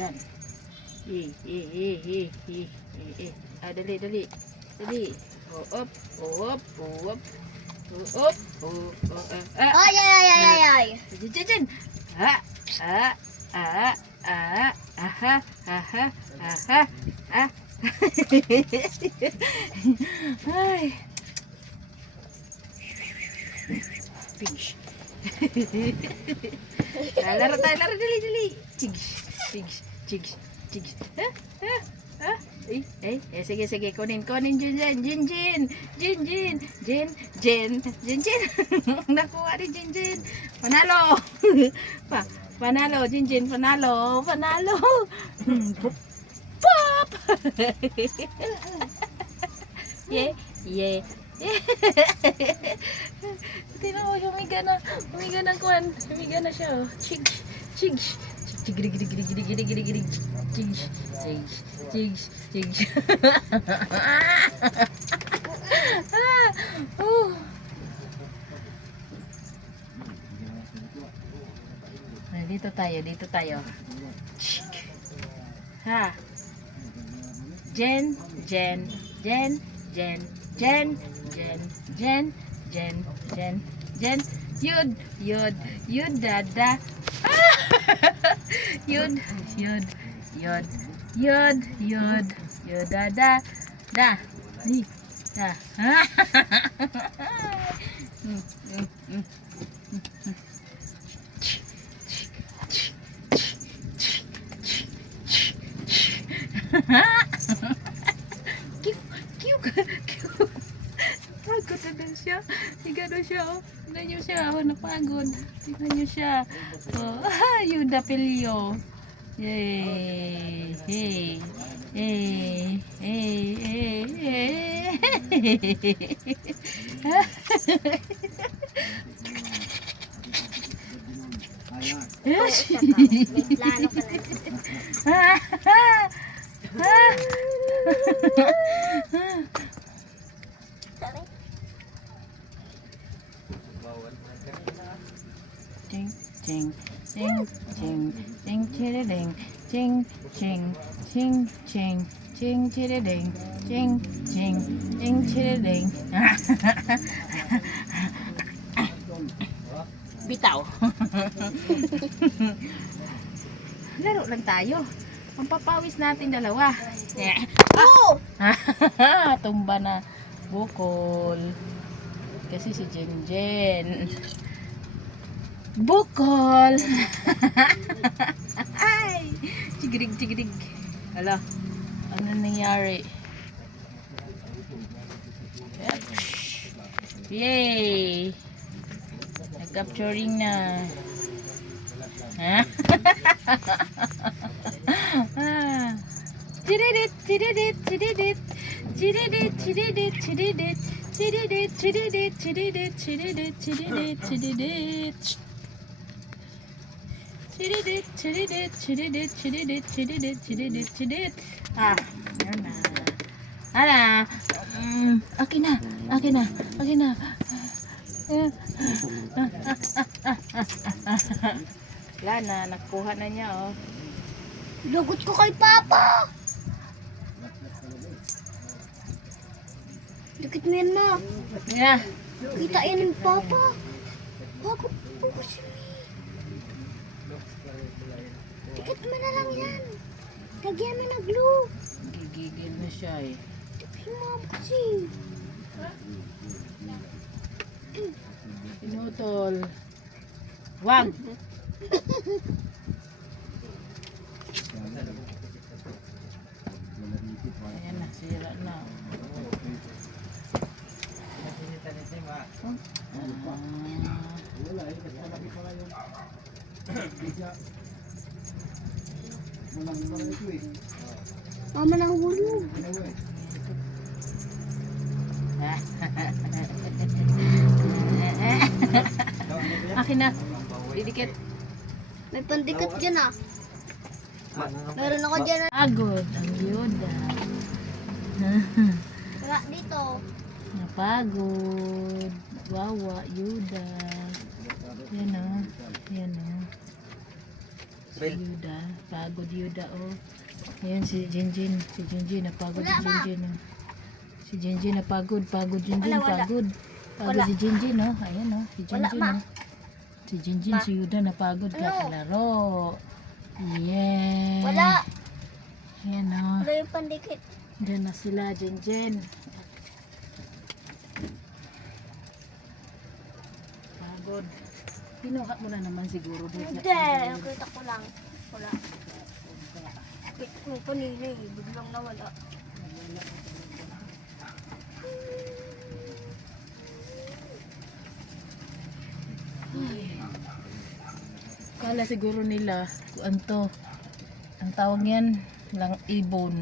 Yan. Ah, dali. Op. Ay, ay, ay, ay, ay. Diyan. Ay. Pigs. Laro tayo, dali. Chigs. Sige, kunin, Jin. Nakuha ni Jin. Panalo. Panalo, Jin, panalo. Pop. Yeah. Tingnan mo, humiga na kuwan. Humiga na siya, oh. Chigs. Chigs. Oh. Dito tayo. Ha. Jen. Yud, dada. Yud, dada. Da. Ni. Da. Cute. Pagod na siya. Higa na siya, oh. Tignan niyo siya, oh. Napagod. Tignan niyo siya. Oh, Yuda Pelio. Yay. Hey. May plano ka na. Ching, chirring, chirring. Bitaw. Laro lang tayo. Ang papawis natin dalawa. Oh! Tumba na bukol. Kasi si Jen. Bukol. Ay! Tigirig. Ala, ano nangyari? Yay! Nag-capturing na. Ha? Chididit. Ah, yun na. Ala. Akin na. Wala na, nakuha na niya, oh. Lagot ko kay Papa. Dikit mo yan, Ma. Yeah. Kita yan ng Papa. Bago po kasi. Dikit mo na lang yan. Lagyan mo na glue. Gigigil na siya, eh. Dikit mo kasi. Pinutol. Wag. Ayan na, sira na. Mama nahulog. Akin na. Didikit. May pandikit dyan ah. Meron ako dyan. Pagod ang Yuda. Wala dito. Napagod. Wawa, Yuda. Yan o. Bel. Yuda, pagod Yuda oh. Ayan si Jinjin, napagod si Jinjin. Oh. Si Jinjin napagod, Jinjin, Wala. pagod. Pagod si Jinjin oh. Ayan oh, si Wala, Jinjin ma. oh. Si Jinjin, si Yuda napagod Ano? kakalaro. Yeah. Wala. Ayan oh. Wala yung pandikit. Diyan na sila, Jinjin. Pagod. Kinuha mo na naman siguro doon sa Hindi, nakita ko lang. Wala. May kanina eh, biglang nawala. Kala siguro nila, kung to, ang tawag yan, lang ibon.